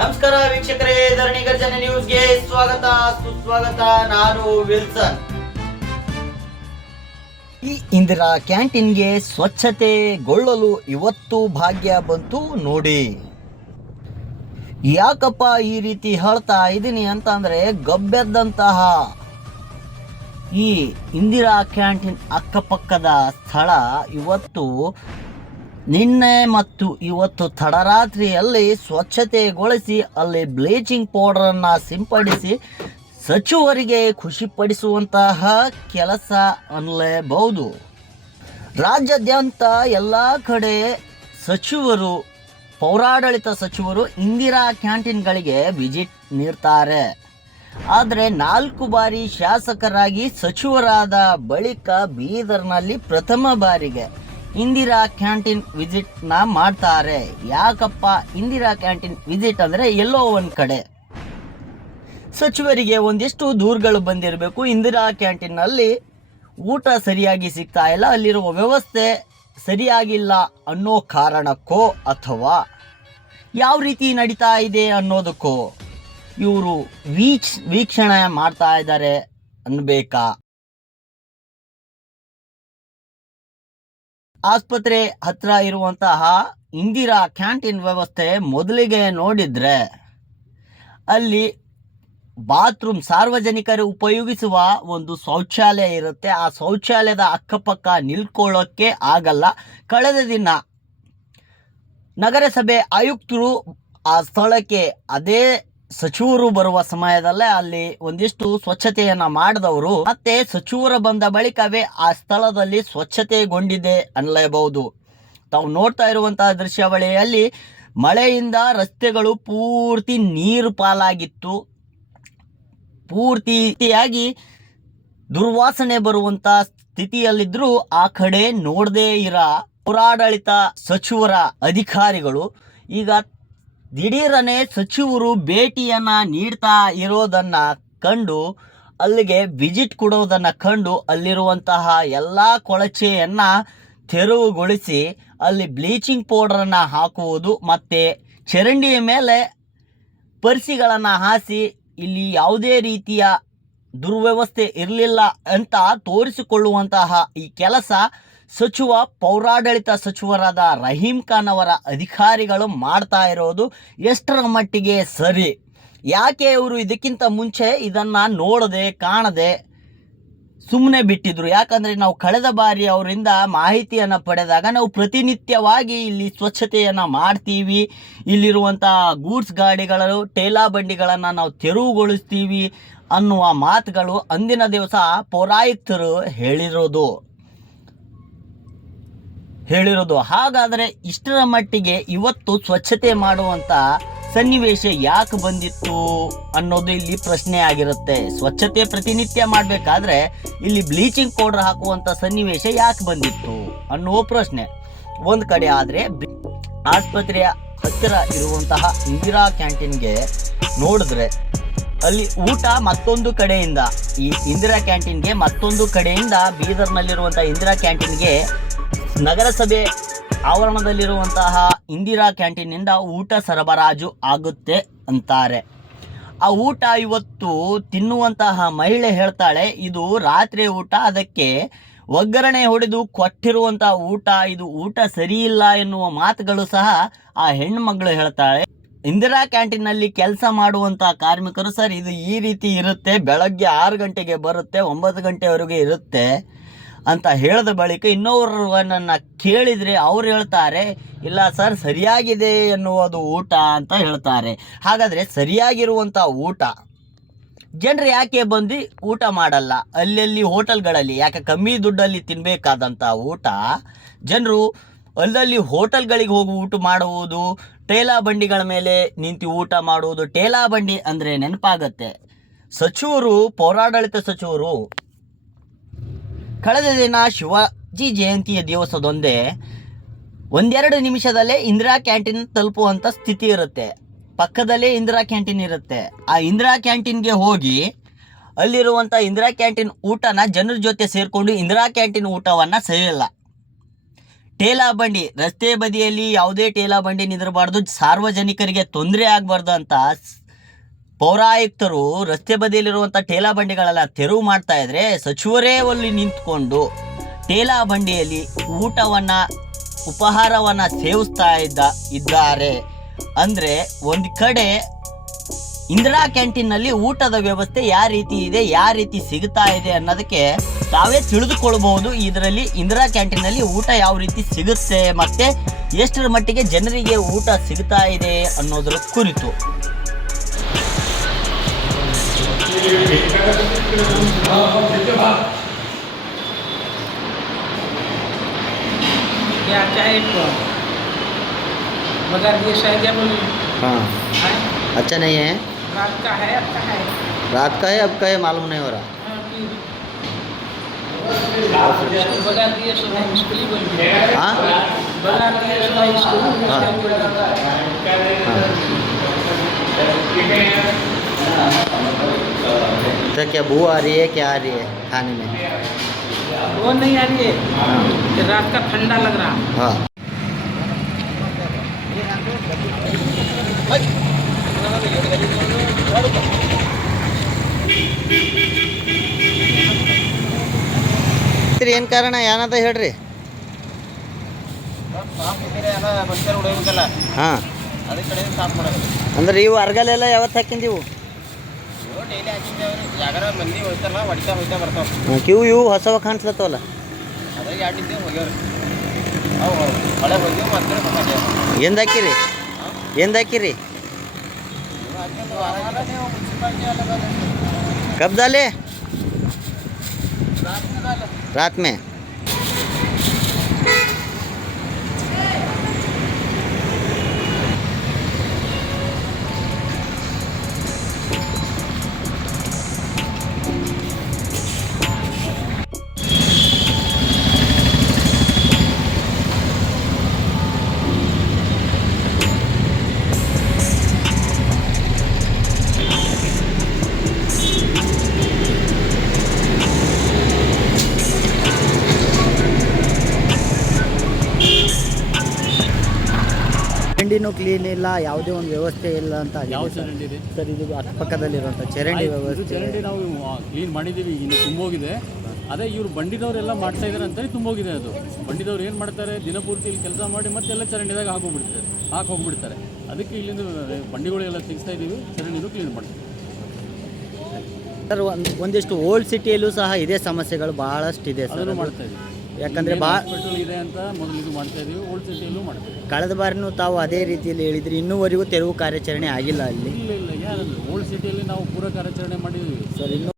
ನಮಸ್ಕಾರ ವೀಕ್ಷಕರೇ, ಧರಣಿ ಗರ್ಜನೆ ನ್ಯೂಸ್ಗೆ ಸ್ವಾಗತ, ಸುಸ್ವಾಗತ, ನಾನು ವಿಲ್ಸನ್. ಈ ಇಂದಿರಾ ಕ್ಯಾಂಟೀನ್ಗೆ ಸ್ವಚ್ಛತೆಗೊಳ್ಳಲು ಇವತ್ತು ಭಾಗ್ಯ ಬಂತು ನೋಡಿ. ಯಾಕಪ್ಪ ಈ ರೀತಿ ಹೇಳ್ತಾ ಇದ್ದೀನಿ ಅಂತಂದ್ರೆ ಗಬ್ಬೆದ್ದಂತಹ ಈ ಇಂದಿರಾ ಕ್ಯಾಂಟೀನ್ ಅಕ್ಕಪಕ್ಕದ ಸ್ಥಳ ಇವತ್ತು ನಿನ್ನೆ ಮತ್ತು ಇವತ್ತು ತಡರಾತ್ರಿಯಲ್ಲಿ ಸ್ವಚ್ಛತೆಗೊಳಿಸಿ ಅಲ್ಲಿ ಬ್ಲೀಚಿಂಗ್ ಪೌಡರನ್ನು ಸಿಂಪಡಿಸಿ ಸಚಿವರಿಗೆ ಖುಷಿಪಡಿಸುವಂತಹ ಕೆಲಸ ಅನ್ನಲೇಬಹುದು ರಾಜ್ಯಾದ್ಯಂತ ಎಲ್ಲ ಕಡೆ ಸಚಿವರು, ಪೌರಾಡಳಿತ ಸಚಿವರು ಇಂದಿರಾ ಕ್ಯಾಂಟೀನ್ಗಳಿಗೆ ವಿಜಿಟ್ ನೀಡ್ತಾರೆ. ಆದರೆ ನಾಲ್ಕು ಬಾರಿ ಶಾಸಕರಾಗಿ ಸಚಿವರಾದ ಬಳಿಕ ಬೀದರ್ನಲ್ಲಿ ಪ್ರಥಮ ಬಾರಿಗೆ ಇಂದಿರಾ ಕ್ಯಾಂಟೀನ್ ವಿಸಿಟ್ನ ಮಾಡ್ತಾರೆ. ಯಾಕಪ್ಪ ಇಂದಿರಾ ಕ್ಯಾಂಟೀನ್ ವಿಸಿಟ್ ಅಂದರೆ ಎಲ್ಲೋ ಒಂದು ಕಡೆ. ಸಚಿವರಿಗೆ ಒಂದಿಷ್ಟು ದೂರುಗಳು ಬಂದಿರಬೇಕು. ಇಂದಿರಾ ಕ್ಯಾಂಟೀನ್ನಲ್ಲಿ ಊಟ ಸರಿಯಾಗಿ ಸಿಗ್ತಾ ಇಲ್ಲ. ಅಲ್ಲಿರುವ ವ್ಯವಸ್ಥೆ ಸರಿಯಾಗಿಲ್ಲ ಅನ್ನೋ ಕಾರಣಕ್ಕೋ ಅಥವಾ ಯಾವ ರೀತಿ ನಡೀತಾ ಇದೆ ಅನ್ನೋದಕ್ಕೋ ಇವರು ವೀಕ್ಷ, ವೀಕ್ಷಣೆ ಮಾಡ್ತಾ ಇದ್ದಾರೆ ಅನ್ಬೇಕಾ? ಆಸ್ಪತ್ರೆ ಹತ್ರ ಇರುವಂತಹ ಇಂದಿರಾ ಕ್ಯಾಂಟೀನ್ ವ್ಯವಸ್ಥೆ ಮೊದಲಿಗೆ ನೋಡಿದರೆ ಅಲ್ಲಿ ಬಾತ್ರೂಮ್ ಸಾರ್ವಜನಿಕರು ಉಪಯೋಗಿಸುವ ಒಂದು ಶೌಚಾಲಯ ಇರುತ್ತೆ. ಆ ಶೌಚಾಲಯದ ಅಕ್ಕಪಕ್ಕ ನಿಲ್ಕೊಳ್ಳೋಕ್ಕೆ ಆಗಲ್ಲ. ಕಳೆದ ದಿನ ನಗರಸಭೆ ಆಯುಕ್ತರು ಆ ಸ್ಥಳಕ್ಕೆ ಅದೇ ಸಚಿವರು ಬರುವ ಸಮಯದಲ್ಲೇ ಅಲ್ಲಿ ಒಂದಿಷ್ಟು ಸ್ವಚ್ಛತೆಯನ್ನ ಮಾಡಿದವರು. ಮತ್ತೆ ಸಚಿವರು ಬಂದ ಬಳಿಕವೇ ಆ ಸ್ಥಳದಲ್ಲಿ ಸ್ವಚ್ಛತೆಗೊಂಡಿದೆ ಅನ್ನಲೇಬಹುದು. ತಾವು ನೋಡ್ತಾ ಇರುವಂತಹ ದೃಶ್ಯಾವಳಿಯಲ್ಲಿ ಮಳೆಯಿಂದ ರಸ್ತೆಗಳು ಪೂರ್ತಿ ನೀರು ಪಾಲಾಗಿತ್ತು. ಪೂರ್ತಿಯಾಗಿ ದುರ್ವಾಸನೆ ಬರುವಂತ ಸ್ಥಿತಿಯಲ್ಲಿದ್ದರೂ ಆ ಕಡೆ ನೋಡದೇ ಇರ. ಪುರಾಡಳಿತ ಸಚಿವರ ಅಧಿಕಾರಿಗಳು ಈಗ ದಿಢೀರನೆ ಸಚಿವರು ಭೇಟಿಯನ್ನ ನೀಡ್ತಾ ಇರೋದನ್ನ ಕಂಡು, ಅಲ್ಲಿಗೆ ವಿಸಿಟ್ ಕೊಡೋದನ್ನ ಕಂಡು ಅಲ್ಲಿರುವಂತಹ ಎಲ್ಲ ಕೊಳಚೆಯನ್ನ ತೆರವುಗೊಳಿಸಿ ಅಲ್ಲಿ ಬ್ಲೀಚಿಂಗ್ ಪೌಡರನ್ನು ಹಾಕುವುದು ಮತ್ತು ಚರಂಡಿಯ ಮೇಲೆ ಪರ್ಸಿಗಳನ್ನು ಹಾಸಿ ಇಲ್ಲಿ ಯಾವುದೇ ರೀತಿಯ ದುರ್ವ್ಯವಸ್ಥೆ ಇರಲಿಲ್ಲ ಅಂತ ತೋರಿಸಿಕೊಳ್ಳುವಂತಹ ಈ ಕೆಲಸ ಸಚಿವ, ಪೌರಾಡಳಿತ ಸಚಿವರಾದ ರಹೀಂ ಖಾನ್ ಅವರ ಅಧಿಕಾರಿಗಳು ಮಾಡ್ತಾ ಇರೋದು ಎಷ್ಟರ ಮಟ್ಟಿಗೆ ಸರಿ? ಯಾಕೆ ಇವರು ಇದಕ್ಕಿಂತ ಮುಂಚೆ ಇದನ್ನು ನೋಡದೆ, ಕಾಣದೆ ಸುಮ್ಮನೆ ಬಿಟ್ಟಿದ್ರು? ಯಾಕಂದರೆ ನಾವು ಕಳೆದ ಬಾರಿ ಅವರಿಂದ ಮಾಹಿತಿಯನ್ನು ಪಡೆದಾಗ ನಾವು ಪ್ರತಿನಿತ್ಯವಾಗಿ ಇಲ್ಲಿ ಸ್ವಚ್ಛತೆಯನ್ನು ಮಾಡ್ತೀವಿ. ಇಲ್ಲಿರುವಂಥ ಗೂಡ್ಸ್ ಗಾಡಿಗಳು, ಟೇಲಾ ಬಂಡಿಗಳನ್ನು ನಾವು ತೆರವುಗೊಳಿಸ್ತೀವಿ ಅನ್ನುವ ಮಾತುಗಳು ಅಂದಿನ ದಿವಸ ಪೌರಾಯುಕ್ತರು ಹೇಳಿರೋದು. ಹೇಳಿರೋದು. ಹಾಗಾದರೆ ಇಷ್ಟರ ಮಟ್ಟಿಗೆ ಇವತ್ತು ಸ್ವಚ್ಛತೆ ಮಾಡುವಂಥ ಸನ್ನಿವೇಶ ಯಾಕೆ ಬಂದಿತ್ತು ಅನ್ನೋದು ಇಲ್ಲಿ ಪ್ರಶ್ನೆ ಆಗಿರುತ್ತೆ. ಸ್ವಚ್ಛತೆ ಪ್ರತಿನಿತ್ಯ ಮಾಡಬೇಕಾದ್ರೆ ಇಲ್ಲಿ ಬ್ಲೀಚಿಂಗ್ ಪೌಡರ್ ಹಾಕುವಂಥ ಸನ್ನಿವೇಶ ಯಾಕೆ ಬಂದಿತ್ತು ಅನ್ನುವ ಪ್ರಶ್ನೆ. ಒಂದು ಕಡೆ ಆದರೆ ಆಸ್ಪತ್ರೆಯ ಹತ್ತಿರ ಇರುವಂತಹ ಇಂದಿರಾ ಕ್ಯಾಂಟೀನ್ಗೆ ನೋಡಿದ್ರೆ ಅಲ್ಲಿ ಊಟ ಮತ್ತೊಂದು ಕಡೆಯಿಂದ ಈ ಇಂದಿರಾ ಕ್ಯಾಂಟೀನ್ಗೆ ಮತ್ತೊಂದು ಕಡೆಯಿಂದ ಬೀದರ್ನಲ್ಲಿರುವಂಥ ಇಂದಿರಾ ಕ್ಯಾಂಟೀನ್ಗೆ ನಗರಸಭೆ ಆವರಣದಲ್ಲಿರುವಂತಹ ಇಂದಿರಾ ಕ್ಯಾಂಟೀನಿಂದ ಊಟ ಸರಬರಾಜು ಆಗುತ್ತೆ ಅಂತಾರೆ. ಆ ಊಟ ಇವತ್ತು ತಿನ್ನುವಂತಹ ಮಹಿಳೆ ಹೇಳ್ತಾಳೆ, ಇದು ರಾತ್ರಿ ಊಟ, ಅದಕ್ಕೆ ಒಗ್ಗರಣೆ ಹೊಡೆದು ಕೊಟ್ಟಿರುವಂತಹ ಊಟ, ಇದು ಊಟ ಸರಿಯಿಲ್ಲ ಎನ್ನುವ ಮಾತುಗಳು ಸಹ ಆ ಹೆಣ್ಮಗಳು ಹೇಳ್ತಾಳೆ. ಇಂದಿರಾ ಕ್ಯಾಂಟೀನಲ್ಲಿ ಕೆಲಸ ಮಾಡುವಂಥ ಕಾರ್ಮಿಕರು ಸರ್, ಇದು ಈ ರೀತಿ ಇರುತ್ತೆ, ಬೆಳಗ್ಗೆ ಆರು ಗಂಟೆಗೆ ಬರುತ್ತೆ, ಒಂಬತ್ತು ಗಂಟೆವರೆಗೆ ಇರುತ್ತೆ. ಅಂತ ಹೇಳಿದ ಬಳಿಕ ಇನ್ನೊಬ್ಬರನ್ನ ಕೇಳಿದರೆ ಅವ್ರು ಹೇಳ್ತಾರೆ, ಇಲ್ಲ ಸರ್, ಸರಿಯಾಗಿದೆ ಎನ್ನುವುದು ಊಟ ಅಂತ ಹೇಳ್ತಾರೆ. ಹಾಗಾದರೆ ಸರಿಯಾಗಿರುವಂಥ ಊಟ, ಜನರು ಯಾಕೆ ಬಂದು ಊಟ ಮಾಡಲ್ಲ? ಅಲ್ಲಲ್ಲಿ ಹೋಟೆಲ್ಗಳಲ್ಲಿ, ಯಾಕೆ ಕಮ್ಮಿ ದುಡ್ಡಲ್ಲಿ ತಿನ್ನಬೇಕಾದಂಥ ಊಟ, ಜನರು ಅಲ್ಲಲ್ಲಿ ಹೋಟೆಲ್ಗಳಿಗೆ ಹೋಗಿ ಊಟ ಮಾಡುವುದು, ಟೇಲಾ ಬಂಡಿಗಳ ಮೇಲೆ ನಿಂತು ಊಟ ಮಾಡುವುದು, ಟೇಲಾ ಬಂಡಿ ಅಂದರೆ ನೆನಪಾಗತ್ತೆ. ಸಚಿವರು, ಪೌರಾಡಳಿತ ಸಚಿವರು ಕಳೆದ ದಿನ ಶಿವಾಜಿ ಜಯಂತಿಯ ದಿವಸದೊಂದೇ ಒಂದೆರಡು ನಿಮಿಷದಲ್ಲೇ ಇಂದಿರಾ ಕ್ಯಾಂಟೀನ್ ತಲುಪುವಂಥ ಸ್ಥಿತಿ ಇರುತ್ತೆ. ಪಕ್ಕದಲ್ಲೇ ಇಂದಿರಾ ಕ್ಯಾಂಟೀನ್ ಇರುತ್ತೆ. ಆ ಇಂದಿರಾ ಕ್ಯಾಂಟೀನ್ಗೆ ಹೋಗಿ ಅಲ್ಲಿರುವಂಥ ಇಂದಿರಾ ಕ್ಯಾಂಟೀನ್ ಊಟನ ಜನರ ಜೊತೆ ಸೇರಿಕೊಂಡು ಇಂದಿರಾ ಕ್ಯಾಂಟೀನ್ ಊಟವನ್ನು ಸವಿಯಲ್ಲ ಟೇಲಾ ಬಂಡಿ, ರಸ್ತೆ ಬದಿಯಲ್ಲಿ ಯಾವುದೇ ಟೇಲಾ ಬಂಡಿ ನಿಂದಿರಬಾರ್ದು. ಸಾರ್ವಜನಿಕರಿಗೆ ತೊಂದರೆ ಆಗಬಾರ್ದು ಅಂತ ಪೌರಾಯುಕ್ತರು ರಸ್ತೆ ಬದಿಯಲ್ಲಿರುವಂಥ ಟೇಲಾ ಬಂಡಿಗಳೆಲ್ಲ ತೆರವು ಮಾಡ್ತಾ ಇದ್ರೆ ಸಚಿವರೇ ಅಲ್ಲಿ ನಿಂತ್ಕೊಂಡು ಟೇಲಾ ಬಂಡಿಯಲ್ಲಿ ಊಟವನ್ನು, ಉಪಹಾರವನ್ನು ಸೇವಿಸ್ತಾ ಇದ್ದ, ಇದ್ದಾರೆ. ಅಂದರೆ ಒಂದು ಕಡೆ ಇಂದಿರಾ ಕ್ಯಾಂಟೀನ್ನಲ್ಲಿ ಊಟದ ವ್ಯವಸ್ಥೆ ಯಾವ ರೀತಿ ಇದೆ, ಯಾವ ರೀತಿ ಸಿಗ್ತಾ ಇದೆ ಅನ್ನೋದಕ್ಕೆ ತಾವೇ ತಿಳಿದುಕೊಳ್ಬಹುದು. ಇದರಲ್ಲಿ ಇಂದಿರಾ ಕ್ಯಾಂಟೀನಲ್ಲಿ ಊಟ ಯಾವ ರೀತಿ ಸಿಗುತ್ತೆ ಮತ್ತು ಎಷ್ಟರ ಮಟ್ಟಿಗೆ ಜನರಿಗೆ ಊಟ ಸಿಗ್ತಾ ಇದೆ ಅನ್ನೋದರ ಕುರಿತು. क्या तो? बोली? हाँ। हाँ? अच्छा नहीं है। रात का है अब का है? रात का है अब का है मालूम नहीं हो रहा। हाँ, ठीक। बगैर दिए सुबह मुश्किल ही। तो क्या बू आ रही है क्या आ रही है खाने में वो नहीं आ रही है हाँ कि रात का ठंडा लग रहा हाँ ಏನು ಕಾರಣ ಏನಂತ ಹೇಳ್ರಿ ಹಾಂ ಅದಕ್ಕೆ ಕಡೆ ಸಾಫ್ ಮಾಡೋದು ಅಂದ್ರೆ ಇವು ಅರ್ಗಲೆಲ್ಲ ಯಾವತ್ತು ಹಾಕಿಂದಿವು ಡೈಲಿ ಹಾಕಿದ್ದೇವ್ರಿ ಯಾಗಾರ ಮಂದಿ ಹೋಯ್ತಾರಲ್ಲ ಹೊಡಿತಾ ಹೋಯ್ತಾ ಬರ್ತಾವ ಕಿವು ಇವು ಹೊಸವ ಕಾಣಿಸ್ಲತ್ತವಲ್ಲ ಅದ್ರಾಗ ಆಟಿದ್ದೇವೆ ಹೋಗ್ಯಾವ್ರಿ ಅವು ಹೊಳೆ ಹೋಗ್ಯಾವ ಮತ್ತೆ ಎಂದ್ ಹಾಕಿರಿ ಎಂದ್ ಹಾಕಿರಿ कब डाले रात में ಚರಂಡಿನೂ ಕ್ಲೀನ್ ಇಲ್ಲ ಯಾವುದೇ ಒಂದು ವ್ಯವಸ್ಥೆ ಇಲ್ಲ ಅಂತ ಯಾವ ಆಗಿದೆ ಸರ್. ಚರಂಡಿ ಇದೆ? ಸರ್ ಇದು ಅಕ್ಕಪಕ್ಕದಲ್ಲಿರುವಂಥ ಚರಂಡಿ ಆಯ್ತು, ಇದು ವ್ಯವಸ್ಥೆ. ಚರಂಡಿ ನಾವು ಕ್ಲೀನ್ ಮಾಡಿದ್ದೀವಿ ಇನ್ನು ತುಂಬೋಗಿದೆ. ಅದೇ ಇವರು ಬಂಡಿದವರೆಲ್ಲ ಮಾಡ್ತಾ ಇದ್ದಾರೆ ಅಂತಲೇ ತುಂಬೋಗಿದೆ ಅದು. ಬಂಡಿದವ್ರು ಏನು ಮಾಡ್ತಾರೆ? ದಿನಪೂರ್ತಿ ಇಲ್ಲಿ ಕೆಲಸ ಮಾಡಿ ಮತ್ತೆಲ್ಲ ಚರಂಡಿದಾಗ ಹಾಕೋಗ್ಬಿಡ್ತಾರೆ ಹಾಕಿ ಹೋಗ್ಬಿಡ್ತಾರೆ. ಅದಕ್ಕೆ ಇಲ್ಲಿಂದ ಬಂಡಿಗಳೆಲ್ಲ ತೆಗಿಸ್ತಾ ಇದ್ದೀವಿ ಚರಂಡಿನೂ ಕ್ಲೀನ್ ಮಾಡ್ತೀವಿ. ಸರ್ ಒಂದು ಒಂದಿಷ್ಟು ಓಲ್ಡ್ ಸಿಟಿಯಲ್ಲೂ ಸಹ ಇದೇ ಸಮಸ್ಯೆಗಳು ಬಹಳಷ್ಟು ಇದೆ ಸರ್. ಅದನ್ನು ಮಾಡ್ತಾ ಇದ್ದೀವಿ. ಯಾಕಂದ್ರೆ ಬಾ ಹಾಸ್ಪಿಟಲ್ ಇದೆ ಅಂತ ಮೊದಲು ಇದು ಮಾಡ್ತಾ ಇದೀವಿ ಓಲ್ಡ್ ಸಿಟಿಯಲ್ಲೂ ಮಾಡ್ತೀವಿ ಕಳೆದ ಬಾರಿನೂ ತಾವು ಅದೇ ರೀತಿಯಲ್ಲಿ ಹೇಳಿದ್ರಿ ಇನ್ನೂವರೆಗೂ ತೆರವು ಕಾರ್ಯಾಚರಣೆ ಆಗಿಲ್ಲ ಅಲ್ಲಿ. ಇಲ್ಲ ಇಲ್ಲ ಯಾರಂದ್ರೆ ಓಲ್ಡ್ ಸಿಟಿಯಲ್ಲಿ ನಾವು ಪೂರ ಕಾರ್ಯಾಚರಣೆ ಮಾಡಿದ್ದೀವಿ ಸರ್ ಇನ್ನೂ